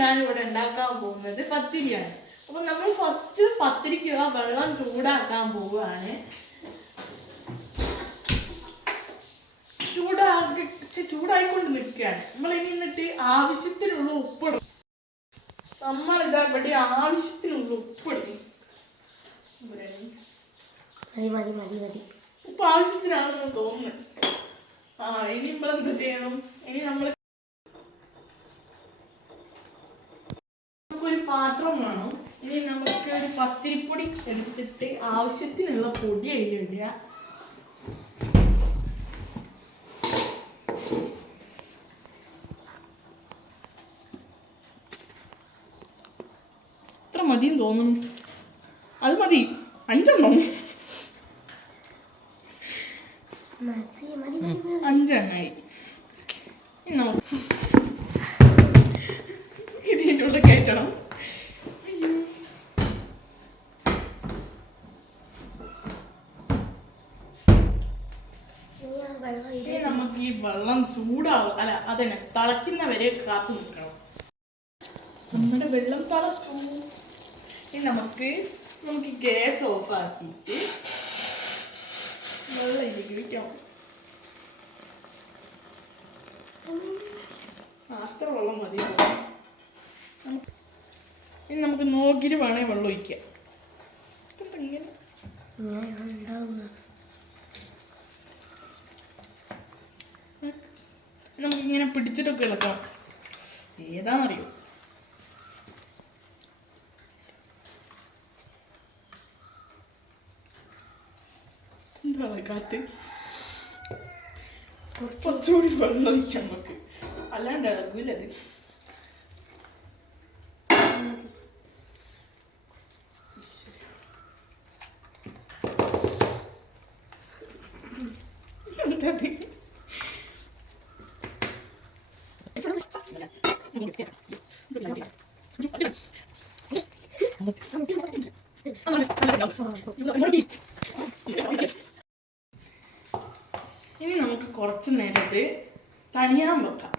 ഞാനിവിടെ ഉണ്ടാക്കാൻ പോകുന്നത് പത്തിരിയാണ്. അപ്പൊ നമ്മൾ ഫസ്റ്റ് പത്തിരിക്കുള്ള വെള്ളം ചൂടാക്കാൻ പോവുകയാണ്. ചൂടായിക്കൊണ്ട് നിൽക്കുകയാണ്. നമ്മൾ ഇനി എന്നിട്ട് ആവശ്യത്തിനുള്ള ഉപ്പിടും. നമ്മളിതാ ഇവിടെ ആവശ്യത്തിനുള്ള ഉപ്പിടും. ഉപ്പ് ആവശ്യത്തിനാണെന്ന് തോന്നുന്നു. ഇനി നമ്മൾ എന്താ ചെയ്യണം? ഇനി നമുക്കൊരു പാത്രം വേണം. ഇനി നമുക്ക് ഒരു പത്തിരിപ്പൊടി എടുത്തിട്ട് ആവശ്യത്തിനുള്ള പൊടി ഇടുക. ഇത്ര മതിയെന്ന് തോന്നുന്നു. അത് മതി, 5 എണ്ണം. 5 എണ്ണായി. നമുക്ക് ഇതിൻ്റെ ഉള്ളിൽ കയറ്റണം. നമുക്ക് ഈ വെള്ളം ചൂടാവും, അല്ല അതന്നെ തിളയ്ക്കുന്നവരെ കാത്തു നിൽക്കണം. നമ്മുടെ വെള്ളം തിളച്ചു. ഇനി നമുക്ക് ഗ്യാസ് ഓഫ് ആക്കിയിട്ട് വെള്ളം ഇതിലേക്ക് വയ്ക്കാം. അത്ര വെള്ളം മതി. ഇനി നമുക്ക് നോക്കിയിട്ട് വേണേ വെള്ളം ഒഴിക്കാം. ഇങ്ങനെ നമുക്കിങ്ങനെ പിടിച്ചിട്ടൊക്കെ ഇളക്കാം. ഏതാണെന്നറിയോ? എന്താ കാറ്റ്? കുറച്ചുകൂടി വെള്ളം ഒഴിക്കാം നമുക്ക്, അല്ലാണ്ട് ഇളകൂലത്. ഇനി നമുക്ക് കുറച്ച് നേരത്ത് തണിയാൻ വെക്കാം.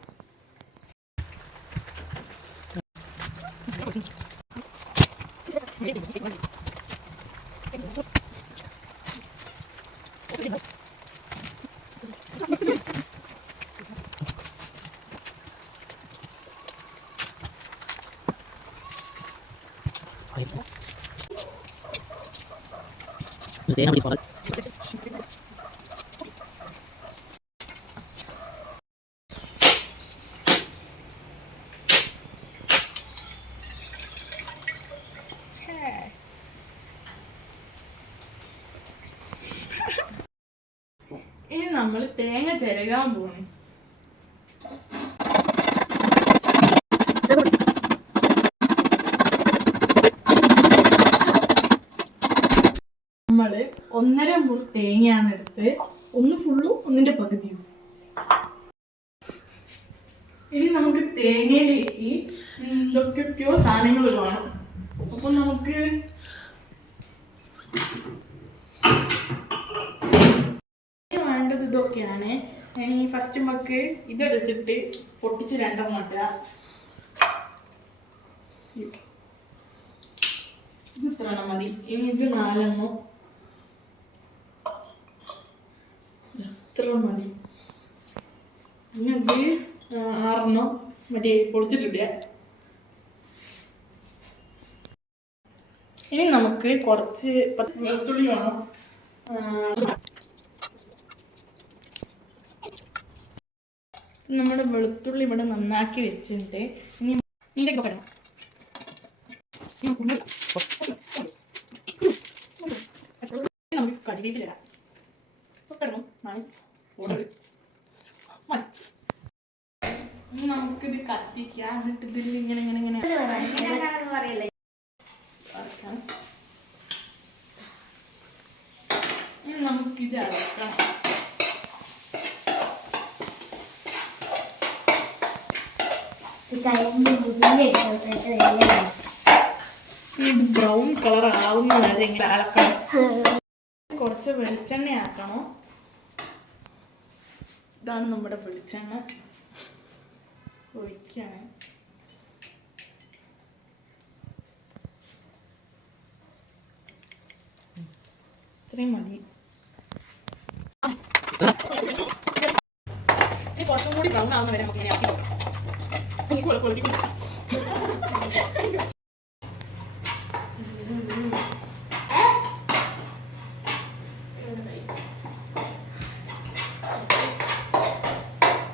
ഇനി നമ്മൾ തേങ്ങ ചിരകാൻ പോണേ. നമ്മള് 1.5 മുറി തേങ്ങയാണ് എടുത്ത്, ഒന്ന് ഫുള്ളും ഒന്നിന്റെ പകുതിയും. ഇനി നമുക്ക് തേങ്ങയിലേക്ക് എന്തൊക്കെയോ സാധനങ്ങൾ വേണം. അപ്പൊ നമുക്ക് വേണ്ടത് ഇതൊക്കെയാണ്. ഇനി ഫസ്റ്റ് നമുക്ക് ഇതെടുത്തിട്ട് പൊട്ടിച്ച് 2 ഇടുക. ഇത് ഇത്ര എണ്ണം മതി. ഇനി ഇത് 4 എണ്ണം ഇത്ര മതി. പിന്നെ ഇത് 6 എണ്ണം മറ്റേ പൊളിച്ചിട്ടിടുക. ഇനി നമുക്ക് കുറച്ച് വെളുത്തുള്ളി വേണം. നമ്മുടെ വെളുത്തുള്ളി ഇവിടെ നന്നാക്കി വെച്ചിട്ടുണ്ട്. ഇനി ഇതിലേക്ക് നോക്കണം. നമുക്ക് കറിവേപ്പില ഇനി നമുക്കിത് കത്തിക്കാം. എന്നിട്ട് ഇതിൽ ഇങ്ങനെ ഇങ്ങനെ ഇങ്ങനെ ഇനി നമുക്കിത് അടക്കാം. ഇത് ബ്രൗൺ കളർ ആവുന്ന വരെ ഇങ്ങനെ അളക്കണം. കുറച്ച് വെളിച്ചെണ്ണ ആക്കണം. ഇതാണ് നമ്മുടെ വെളിച്ചെണ്ണ. ഒഴിക്കാണ്. ഇത്രയും മതി. കുറച്ചും കൂടി ബ്രൗൺ ആവുന്ന വരെ നമുക്ക് ഇങ്ങനെ ആക്കി നോക്കാം.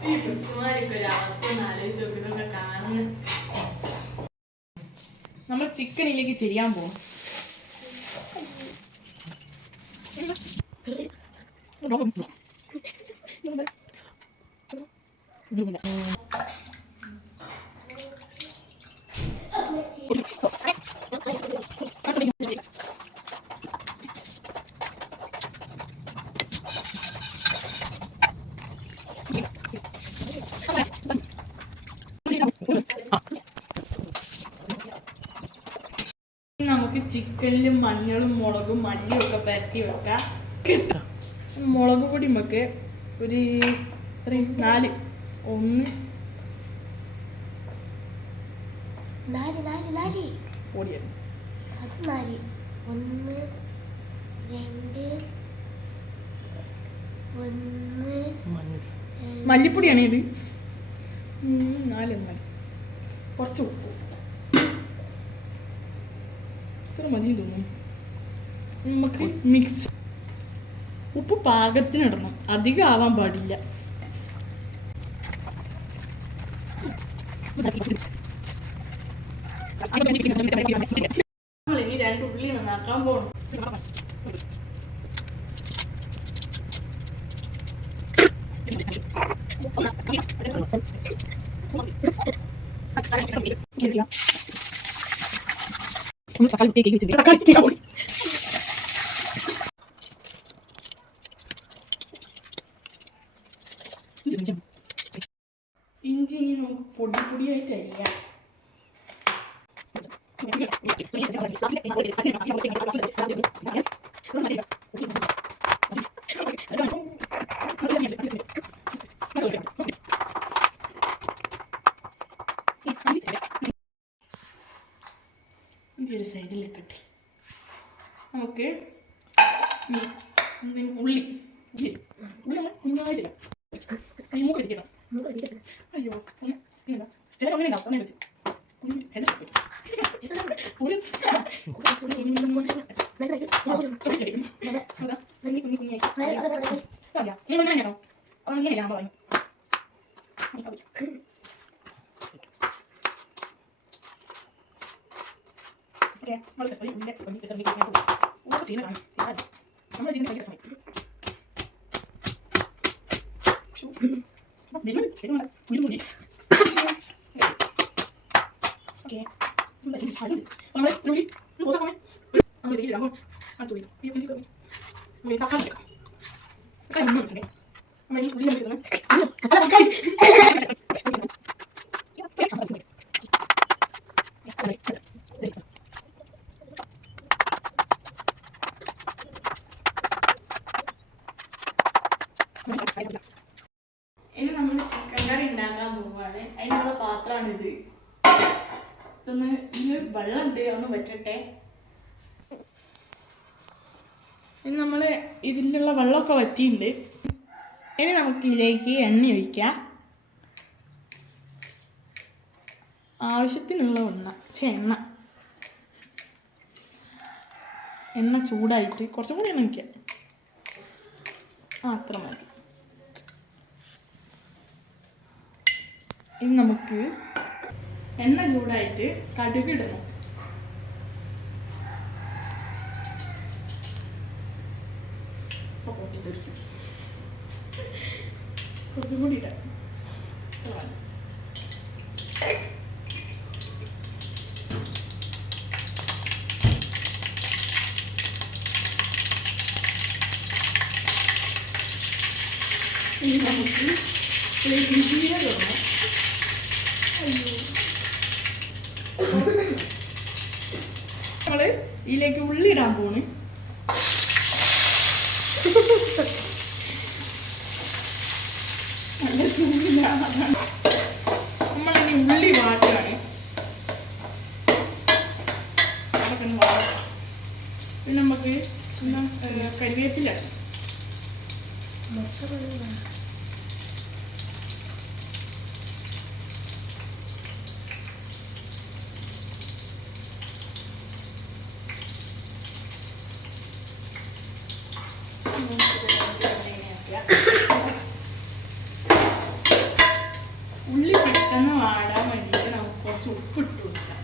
ഈ ക്രിസ്തുമാരൊക്കെ ഒരു അവസ്ഥ ആലോചിച്ച് നോക്കുന്നതൊക്കെ കാണുന്നു. നമ്മൾ ചിക്കനിലേക്ക് ചെയ്യാൻ പോകും. നമുക്ക് ചിക്കനിലും മഞ്ഞളും മുളകും മല്ലിയും ഒക്കെ പരത്തി വെക്കാം. മുളക് പൊടി നമുക്ക് ഒരു 4 പൊടിയാണ്. മല്ലിപ്പൊടിയാണ് ഇത്. 4 മതി. കുറച്ച് ഉപ്പ് ഇത്ര മതി തോന്നുന്നു. നമുക്ക് മിക്സ്. ഉപ്പ് പാകത്തിനിടണം, അധികം ആവാൻ പാടില്ല. നമ്മളിനി 2 ഉള്ളി നന്നാക്കാൻ പോകണം. ഇഞ്ചി ഇനി നമുക്ക് പൊടി പൊടിയായിട്ടല്ല. ഇഞ്ചി ഒരു സൈഡിലേക്കട്ടെ. നമുക്ക് ഉള്ളി കുഞ്ഞായിട്ടില്ല. മൂക്ക് വെച്ചിക്കണം. അയ്യോ ചിലരങ്ങനെ ഉണ്ടാവും. അങ്ങനെ വെച്ച് ഇനി നമ്മൾ ചിക്കൻ കറി ഉണ്ടാക്കാൻ പോവുകയാണ്. അതിനുള്ള പാത്രമാണിത്. ഇതൊന്ന് ഇതിൽ വെള്ളമുണ്ട്, അതൊന്ന് വറ്റട്ടെ. ഇനി നമ്മൾ ഇതിലുള്ള വെള്ളമൊക്കെ വറ്റിയിട്ടുണ്ട്. ഇനി നമുക്ക് ഇതിലേക്ക് എണ്ണ ഒഴിക്കാം. ആവശ്യത്തിനുള്ള എണ്ണ ചൂടായിട്ട് കുറച്ചും കൂടി എണ്ണ ഒഴിക്കാം. അത്ര മതി. ഇനി നമുക്ക് എണ്ണ ചൂടായിട്ട് കടുക് ഇടണം. കുറച്ചും കൂടി ഇടാം. ഇനി നമുക്ക് ജീരകം. നമ്മള് ഇതിലേക്ക് ഉള്ളി ഇടാൻ പോണ്. നമ്മളിനി ഉള്ളി വാട്ടുകയാണ്. പിന്നെ നമുക്ക് കരിവേപ്പില ഉള്ളി പെട്ടെന്ന് വാടാൻ വേണ്ടിയിട്ട് നമുക്ക് കുറച്ച് ഉപ്പിട്ട് കൊടുക്കാം.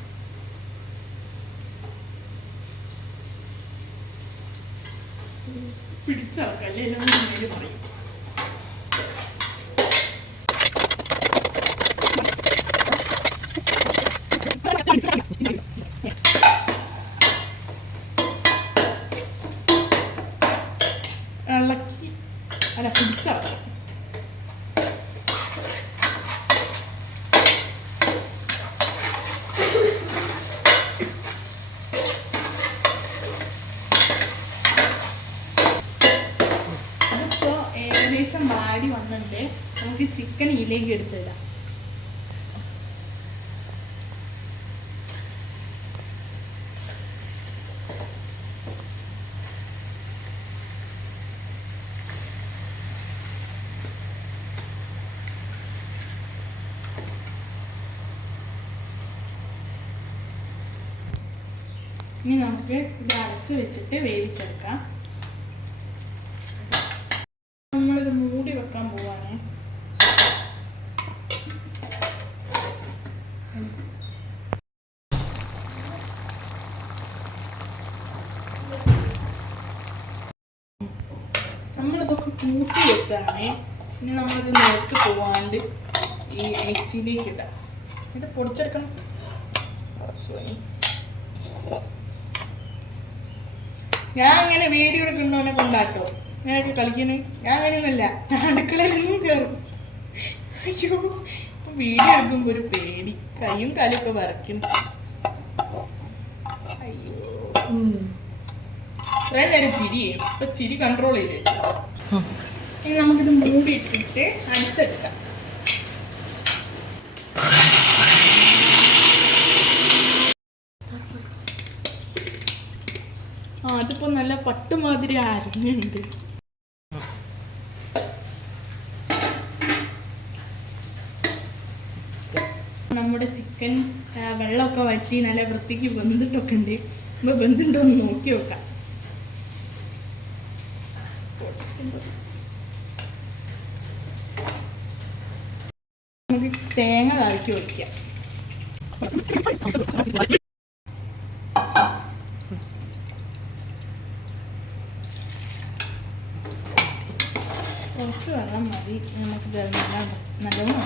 പിടിച്ചറക്കല്ലേ എല്ലാം പറയും. ഇളക്കി അല്ല പിടിച്ചറക്കാം. ഏകദേശം വാടി വന്നിട്ട് നമുക്ക് ചിക്കൻ ഇതിലേക്ക് എടുത്തിടാം. ഇനി നമുക്ക് ഇത് അടച്ച് വെച്ചിട്ട് വേവിച്ചെടുക്കാം. നമ്മളിത് മൂടി വെക്കാൻ പോവാണ്. നമ്മളിതൊക്കെ കൂട്ടി വെച്ചാണ്. ഇനി നമ്മളിത് നോക്കി പോവാണ്ട് ഈ മിക്സിയിലേക്ക് ഇടാം. ഇത് പൊടിച്ചെടുക്കണം. ഞാൻ അങ്ങനെ വീഡിയോ എടുക്കുന്നവനെ കൊണ്ടാട്ടോ ഞാനൊക്കെ കളിക്കണേ. ഞാൻ അങ്ങനെയൊന്നുമല്ല, ഞാൻ അടുക്കളയിലൊന്നും കയറും. അയ്യോ, വീഡിയോ എടുക്കുമ്പോ ഒരു പേടി, കൈയും കാലൊക്കെ വരയ്ക്കണം. അയ്യോ, കുറേ നേരം ചിരിയേ. ഇപ്പൊ ചിരി കൺട്രോൾ ചെയ്ത് ഇനി നമുക്കിത് മൂടിയിട്ടിട്ട് അടിച്ചെടുക്കാം. അതിപ്പോ നല്ല പട്ടുമാതിരി അരിഞ്ഞുണ്ട്. നമ്മുടെ ചിക്കൻ വെള്ളമൊക്കെ വറ്റി നല്ല വൃത്തിക്ക് വെന്തിട്ടൊക്കെ ഉണ്ട്. ഇപ്പൊ വെന്തിട്ടുണ്ടോ എന്ന് നോക്കി നോക്കാം. നമുക്ക് തേങ്ങ താഴ്ത്തി വയ്ക്കാം. കുറച്ച് വെള്ളം മതി. നമുക്ക് നല്ലോണം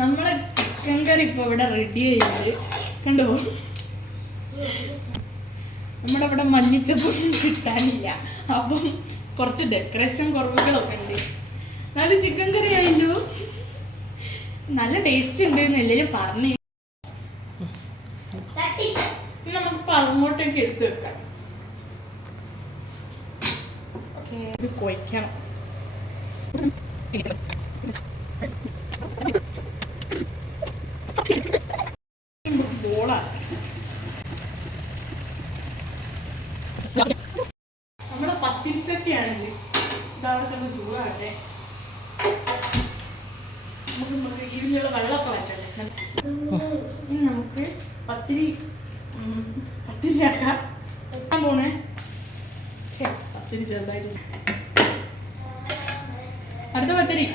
നമ്മളെ ചിക്കൻ കറി ഇപ്പൊ ഇവിടെ റെഡി ആയിട്ട് കണ്ടോ. നമ്മുടെ ഇവിടെ മഞ്ഞച്ചപ്പൊന്നും കിട്ടാനില്ല. അപ്പം കുറച്ച് ഡെക്കറേഷൻ കുറവുകളൊക്കെ ഉണ്ട്. നല്ല ചിക്കൻ കറി ആയല്ലോ, നല്ല ടേസ്റ്റ് ഉണ്ട് എന്ന് എല്ലാവരും പറഞ്ഞു. നമുക്ക് അങ്ങോട്ടേക്ക് എടുത്ത് വെക്കാം. ഓക്കെ, ഇത് കൊയ്ക്കണം. ബോളാണ് നമ്മുടെ പത്തിരിച്ചൊക്കെയാണെങ്കിൽ ഇതാണ് തന്നെ ചൂടാകട്ടെ. നമുക്ക് ഇതിലുള്ള വെള്ളമൊക്കെ വറ്റല്ലേ. ഇനി നമുക്ക് പത്തിരിയാക്കാം. പോണേ പത്തിരി ചെറുതായിട്ട്. അടുത്ത പത്തിരി.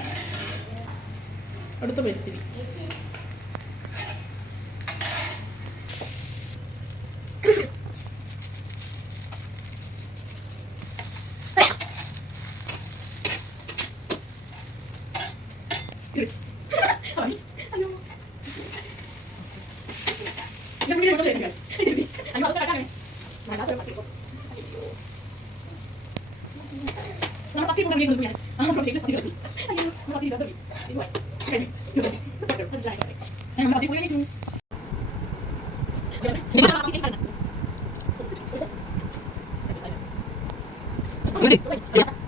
Good.